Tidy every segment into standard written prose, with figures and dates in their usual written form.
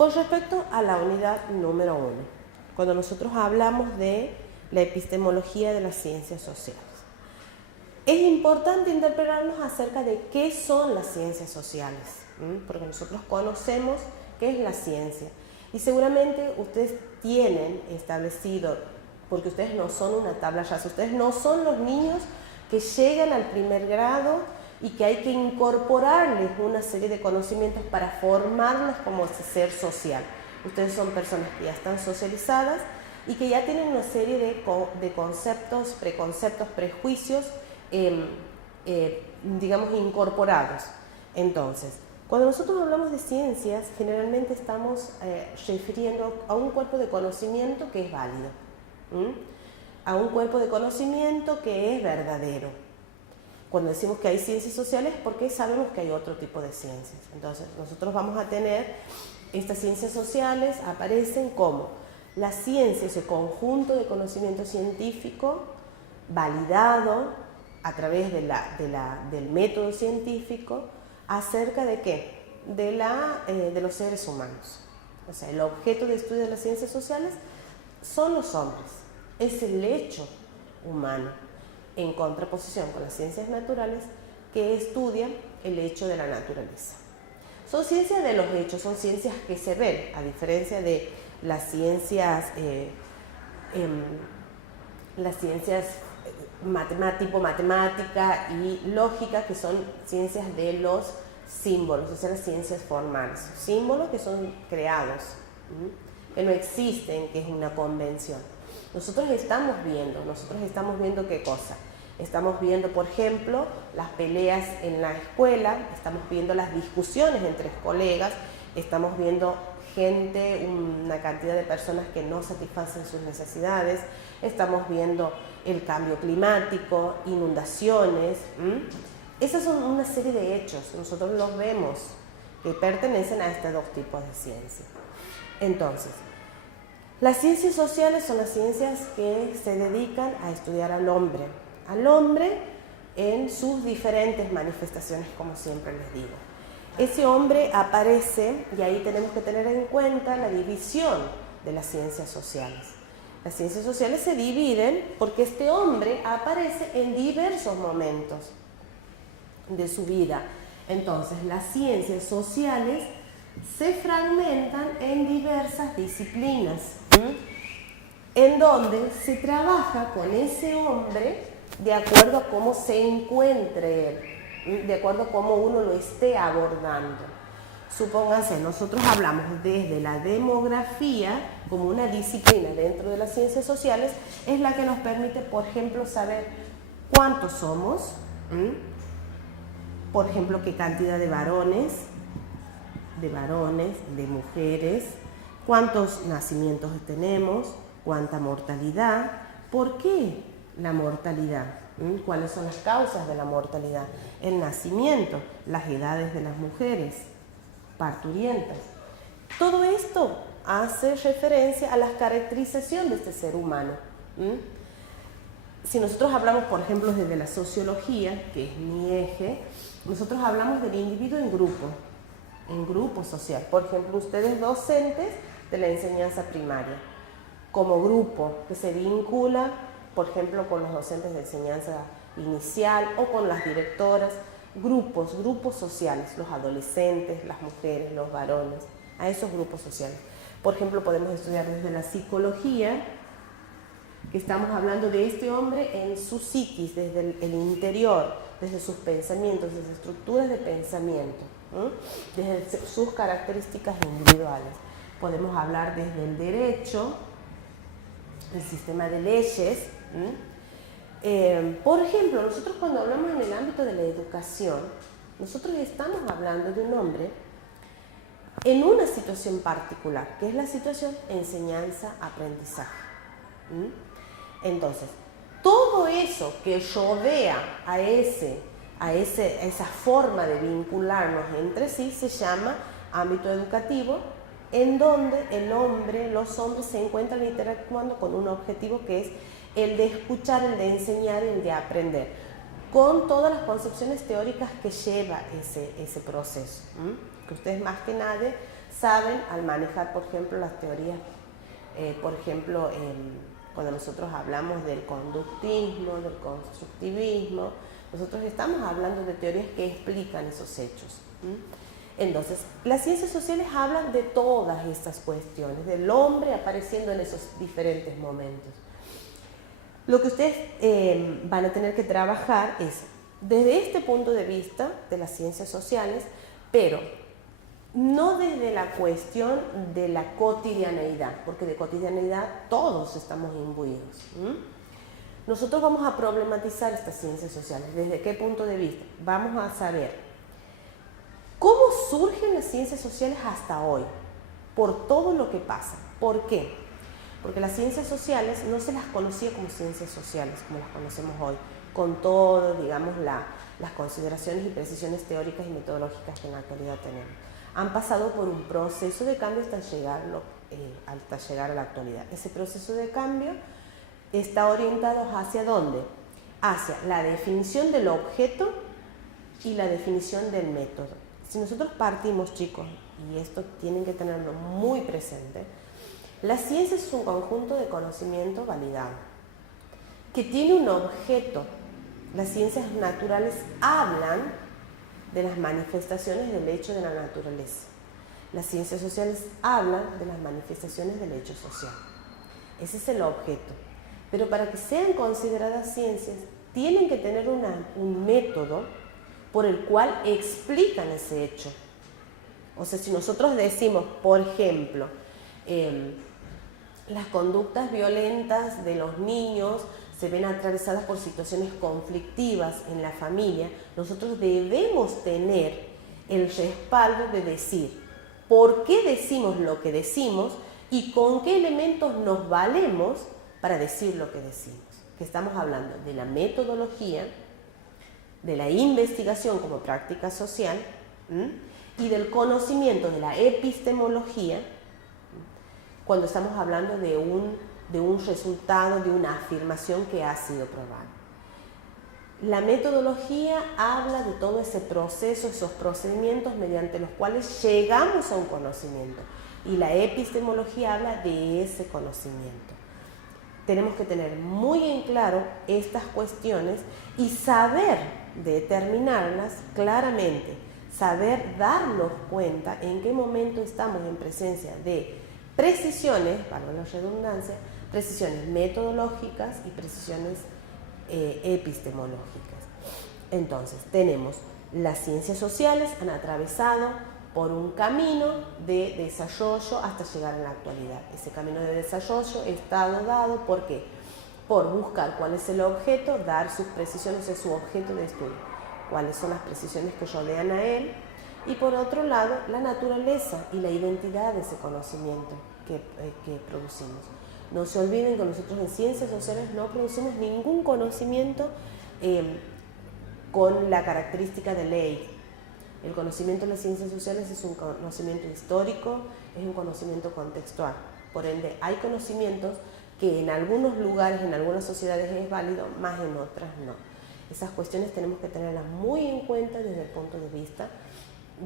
Con respecto a la unidad número 1, cuando nosotros hablamos de la epistemología de las ciencias sociales, es importante interpelarnos acerca de qué son las ciencias sociales, porque nosotros conocemos qué es la ciencia y seguramente ustedes tienen establecido, porque ustedes no son una tabla rasa, ustedes no son los niños que llegan al primer grado y que hay que incorporarles una serie de conocimientos para formarlos como ser social. Ustedes son personas que ya están socializadas y que ya tienen una serie de conceptos, preconceptos, prejuicios, digamos, incorporados. Entonces, cuando nosotros hablamos de ciencias, generalmente estamos refiriendo a un cuerpo de conocimiento que es válido, a un cuerpo de conocimiento que es verdadero. Cuando decimos que hay ciencias sociales, porque sabemos que hay otro tipo de ciencias. Entonces, nosotros vamos a tener estas ciencias sociales, aparecen como la ciencia, ese conjunto de conocimiento científico validado a través del método científico acerca de qué, de los seres humanos. O sea, el objeto de estudio de las ciencias sociales son los hombres, es el hecho humano, en contraposición con las ciencias naturales que estudian el hecho de la naturaleza. Son ciencias de los hechos, son ciencias que se ven, a diferencia de las ciencias matemática y lógica, que son ciencias de los símbolos, o sea, las ciencias formales. Símbolos que son creados, que no existen, que es una convención. Nosotros estamos viendo qué cosa. Estamos viendo, por ejemplo, las peleas en la escuela, estamos viendo las discusiones entre colegas, estamos viendo gente, una cantidad de personas que no satisfacen sus necesidades, estamos viendo el cambio climático, inundaciones. Esas son una serie de hechos, nosotros los vemos, que pertenecen a estos dos tipos de ciencia. Entonces, las ciencias sociales son las ciencias que se dedican a estudiar al hombre en sus diferentes manifestaciones, como siempre les digo. Ese hombre aparece, y ahí tenemos que tener en cuenta la división de las ciencias sociales. Las ciencias sociales se dividen porque este hombre aparece en diversos momentos de su vida. Entonces, las ciencias sociales se fragmentan en diversas disciplinas, en donde se trabaja con ese hombre de acuerdo a cómo se encuentre él, de acuerdo a cómo uno lo esté abordando. Supónganse, nosotros hablamos desde la demografía como una disciplina dentro de las ciencias sociales, es la que nos permite, por ejemplo, saber cuántos somos, por ejemplo, qué cantidad de varones, de mujeres, cuántos nacimientos tenemos, cuánta mortalidad, por qué la mortalidad, cuáles son las causas de la mortalidad, el nacimiento, las edades de las mujeres parturientas. Todo esto hace referencia a la caracterización de este ser humano. Si nosotros hablamos, por ejemplo, desde la sociología, que es mi eje, nosotros hablamos del individuo en grupo social. Por ejemplo, ustedes docentes de la enseñanza primaria, como grupo que se vincula, por ejemplo, con los docentes de enseñanza inicial o con las directoras, grupos sociales, los adolescentes, las mujeres, los varones, a esos grupos sociales. Por ejemplo, podemos estudiar desde la psicología, que estamos hablando de este hombre en su psiquis, desde el interior, desde sus pensamientos, desde estructuras de pensamiento, desde sus características individuales. Podemos hablar desde el derecho, el sistema de leyes. Por ejemplo, nosotros cuando hablamos en el ámbito de la educación, nosotros estamos hablando de un hombre en una situación particular, que es la situación enseñanza-aprendizaje. Entonces, todo eso que rodea a esa forma de vincularnos entre sí se llama ámbito educativo, en donde los hombres se encuentran interactuando con un objetivo que es el de escuchar, el de enseñar, el de aprender, con todas las concepciones teóricas que lleva ese proceso, que ustedes más que nadie saben al manejar, por ejemplo, las teorías, por ejemplo, cuando nosotros hablamos del conductismo, del constructivismo, nosotros estamos hablando de teorías que explican esos hechos. Entonces, las ciencias sociales hablan de todas estas cuestiones, del hombre apareciendo en esos diferentes momentos. Lo que ustedes van a tener que trabajar es, desde este punto de vista de las ciencias sociales, pero no desde la cuestión de la cotidianeidad, porque de cotidianeidad todos estamos imbuidos. Nosotros vamos a problematizar estas ciencias sociales. ¿Desde qué punto de vista? Vamos a saber cómo surgen las ciencias sociales hasta hoy, por todo lo que pasa. ¿Por qué? Porque las ciencias sociales no se las conocía como ciencias sociales, como las conocemos hoy, con todo, digamos, las consideraciones y precisiones teóricas y metodológicas que en la actualidad tenemos. Han pasado por un proceso de cambio hasta llegar a la actualidad. Ese proceso de cambio está orientado hacia ¿dónde? Hacia la definición del objeto y la definición del método. Si nosotros partimos, chicos, y esto tienen que tenerlo muy presente, la ciencia es un conjunto de conocimiento validado, que tiene un objeto. Las ciencias naturales hablan de las manifestaciones del hecho de la naturaleza. Las ciencias sociales hablan de las manifestaciones del hecho social. Ese es el objeto. Pero para que sean consideradas ciencias, tienen que tener un método por el cual explican ese hecho. O sea, si nosotros decimos, por ejemplo, las conductas violentas de los niños se ven atravesadas por situaciones conflictivas en la familia, nosotros debemos tener el respaldo de decir por qué decimos lo que decimos y con qué elementos nos valemos para decir lo que decimos. Que estamos hablando de la metodología, de la investigación como práctica social y del conocimiento de la epistemología cuando estamos hablando de un resultado, de una afirmación que ha sido probada. La metodología habla de todo ese proceso, esos procedimientos mediante los cuales llegamos a un conocimiento y la epistemología habla de ese conocimiento. Tenemos que tener muy en claro estas cuestiones y saber determinarlas claramente, saber darnos cuenta en qué momento estamos en presencia de precisiones, valga la redundancia, precisiones metodológicas y precisiones epistemológicas. Entonces, tenemos las ciencias sociales han atravesado por un camino de desarrollo hasta llegar a la actualidad. Ese camino de desarrollo está dado ¿por qué? Por buscar cuál es el objeto, dar sus precisiones a su objeto de estudio, cuáles son las precisiones que rodean a él, y por otro lado, la naturaleza y la identidad de ese conocimiento que producimos. No se olviden que nosotros en ciencias sociales no producimos ningún conocimiento con la característica de ley. El conocimiento en las ciencias sociales es un conocimiento histórico, es un conocimiento contextual. Por ende, hay conocimientos que en algunos lugares, en algunas sociedades es válido, más en otras no. Esas cuestiones tenemos que tenerlas muy en cuenta desde el punto de vista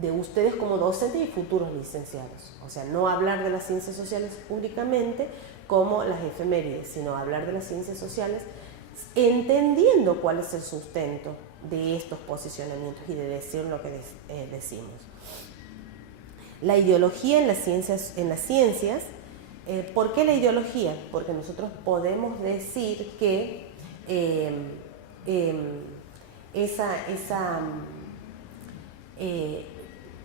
de ustedes como docentes y futuros licenciados. O sea, no hablar de las ciencias sociales públicamente como las efemérides, sino hablar de las ciencias sociales entendiendo cuál es el sustento de estos posicionamientos y de decir lo que decimos. La ideología en las ciencias, ¿por qué la ideología? Porque nosotros podemos decir que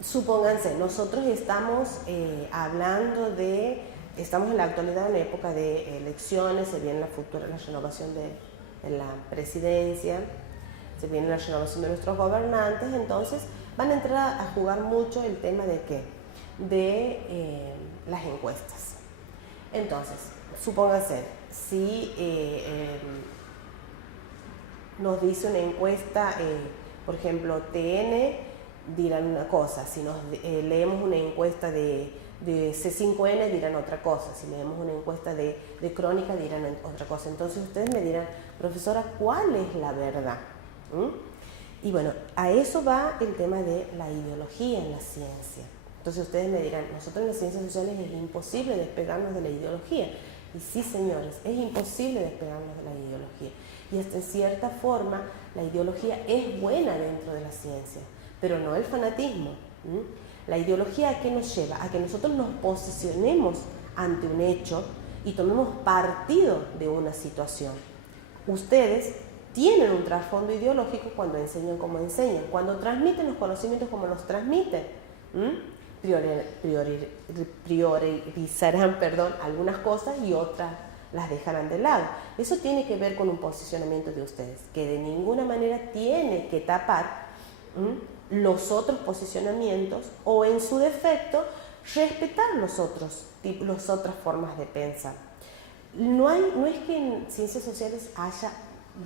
supónganse, nosotros estamos estamos en la actualidad en la época de elecciones, se viene la renovación de la presidencia, se viene la renovación de nuestros gobernantes, entonces van a entrar a jugar mucho el tema de ¿qué? De las encuestas. Entonces, supónganse, si nos dice una encuesta, por ejemplo, TN, dirán una cosa, si leemos una encuesta de C5N dirán otra cosa, si leemos una encuesta de Crónica dirán otra cosa. Entonces ustedes me dirán, profesora, ¿cuál es la verdad? Y bueno, a eso va el tema de la ideología en la ciencia. Entonces ustedes me dirán, nosotros en las ciencias sociales es imposible despegarnos de la ideología. Y sí, señores, es imposible despegarnos de la ideología. Y hasta en cierta forma, la ideología es buena dentro de la ciencia, pero no el fanatismo. La ideología, ¿a qué nos lleva? A que nosotros nos posicionemos ante un hecho y tomemos partido de una situación. Ustedes tienen un trasfondo ideológico cuando enseñan como enseñan, cuando transmiten los conocimientos como los transmiten. Priorizarán algunas cosas y otras las dejarán de lado. Eso tiene que ver con un posicionamiento de ustedes, que de ninguna manera tiene que tapar los otros posicionamientos o, en su defecto, respetar las otras formas de pensar. No es que en ciencias sociales haya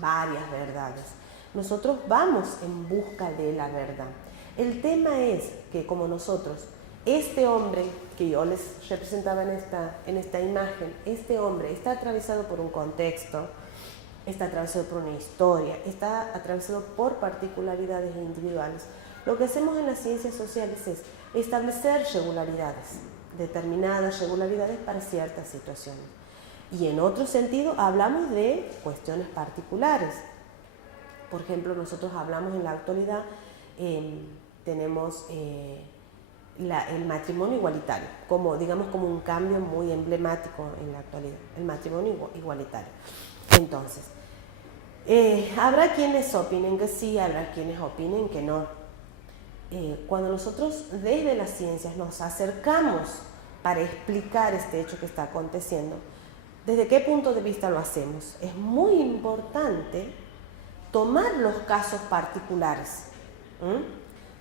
varias verdades. Nosotros vamos en busca de la verdad. El tema es que, como nosotros, este hombre que yo les representaba en esta imagen, este hombre está atravesado por un contexto, está atravesado por una historia, está atravesado por particularidades individuales. Lo que hacemos en las ciencias sociales es establecer regularidades, determinadas regularidades para ciertas situaciones. Y en otro sentido hablamos de cuestiones particulares. Por ejemplo, nosotros hablamos en la actualidad, tenemos el matrimonio igualitario, como un cambio muy emblemático en la actualidad, el matrimonio igualitario. Entonces, habrá quienes opinen que sí, habrá quienes opinen que no. Cuando nosotros desde las ciencias nos acercamos para explicar este hecho que está aconteciendo, ¿desde qué punto de vista lo hacemos? Es muy importante tomar los casos particulares,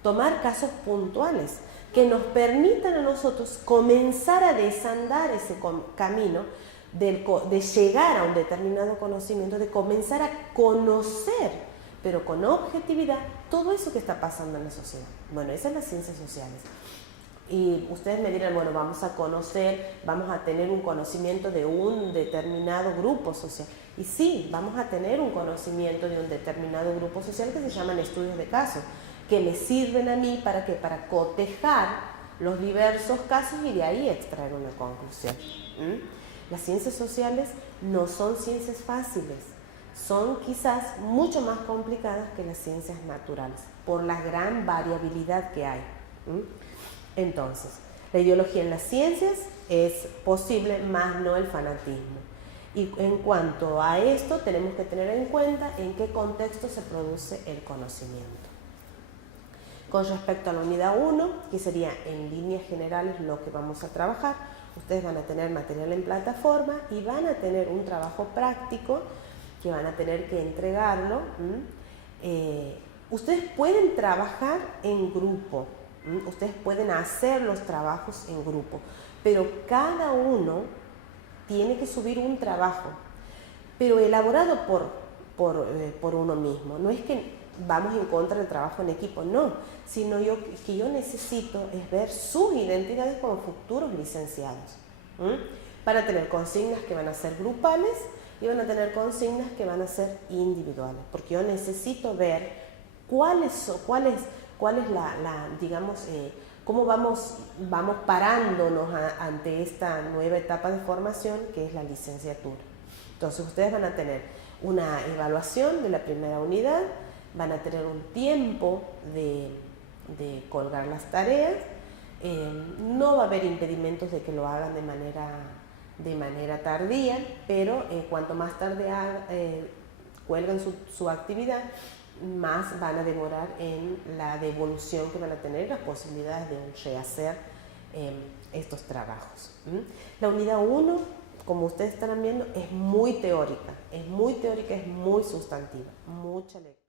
tomar casos puntuales que nos permitan a nosotros comenzar a desandar ese camino de llegar a un determinado conocimiento, de comenzar a conocer, pero con objetividad, todo eso que está pasando en la sociedad. Bueno, esas son las ciencias sociales. Y ustedes me dirán, bueno, vamos a tener un conocimiento de un determinado grupo social. Y sí, vamos a tener un conocimiento de un determinado grupo social que se llaman estudios de casos, que me sirven a mí para cotejar los diversos casos y de ahí extraer una conclusión. Las ciencias sociales no son ciencias fáciles, son quizás mucho más complicadas que las ciencias naturales, por la gran variabilidad que hay. Entonces, la ideología en las ciencias es posible, más no el fanatismo. Y en cuanto a esto, tenemos que tener en cuenta en qué contexto se produce el conocimiento. Con respecto a la unidad 1, que sería en líneas generales lo que vamos a trabajar, ustedes van a tener material en plataforma y van a tener un trabajo práctico que van a tener que entregarlo. Ustedes pueden trabajar en grupo, ustedes pueden hacer los trabajos en grupo, pero cada uno tiene que subir un trabajo, pero elaborado por uno mismo. No es que vamos en contra del trabajo en equipo, no, sino que yo necesito es ver sus identidades como futuros licenciados. Van a tener consignas que van a ser grupales y van a tener consignas que van a ser individuales, porque yo necesito ver cuál es cómo vamos parándonos ante esta nueva etapa de formación que es la licenciatura. Entonces ustedes van a tener una evaluación de la primera unidad, van a tener un tiempo de colgar las tareas, no va a haber impedimentos de que lo hagan de manera tardía, pero cuanto más tarde cuelgan su actividad, más van a demorar en la devolución que van a tener, las posibilidades de rehacer estos trabajos. La unidad 1, como ustedes estarán viendo, es muy teórica, es muy sustantiva, mucha lectura.